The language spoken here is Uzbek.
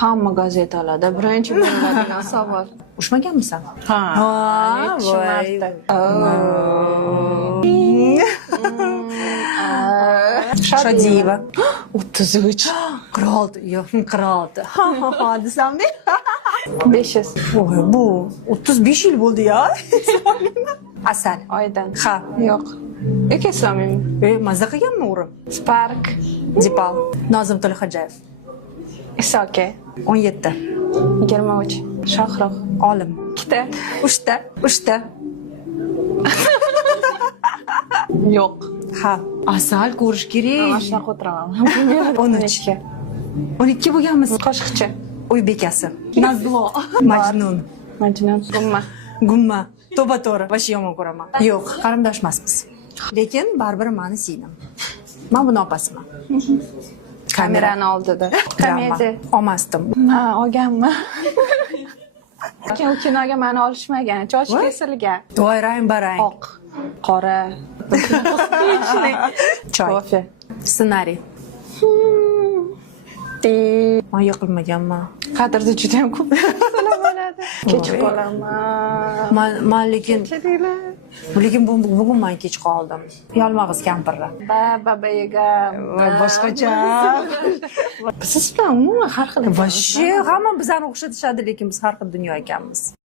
Hamma gazetalarda birinchi bo'ladigan savol. Ushmaganmisan? Ha, voy. marta. Shodiyeva. 33. Qiroldi, yo'q, qiroldi. Ha desammi? 500. Voy, bu 35 yil bo'ldi ya. Asal. Oydan. Ha. Yo'q. Yoki islomiymi? Mazza qilganmi o'g'rim? Spark. Dipal. Nozim To'laxo'jayev. Isoke. 17. 23. Shohruh. Olim. 2ta. 3ta. Yo'q. Ha. Asal ko'rish kerak. Mana shunaqa o'tiraman. 13. 12 bo'lganmiz. Qo'shiqchi. Uy bekasi. Nazlo. Majnun. Majnun. Gumma. Gumma. To'ba to'g'ri. Vashi yomon ko'raman. Yo'q, qarindosh emasmiz. Lekin baribir meni siydim. Men buni opasiman. Kamerani oldida. Komediya. Olmasdim. Ha, olganmi? Lekin u kinoga meni olishmagan. Choch kesilgan. Voy rang barang. Oq, qora, Choy. kofe. Ssenariy. Men yiqilmaganman. Qadrda juda ham ko'p narsalar bo'ladi. Kechib qolaman. Men lekin bugun men kech qoldim. Yalmag'iz kampirlar. Baba Yaga. Boshqacha. Siz bilan umuman har xil. Vashi hamma bizani o'xshatishadi, lekin biz har xil dunyo ekanmiz.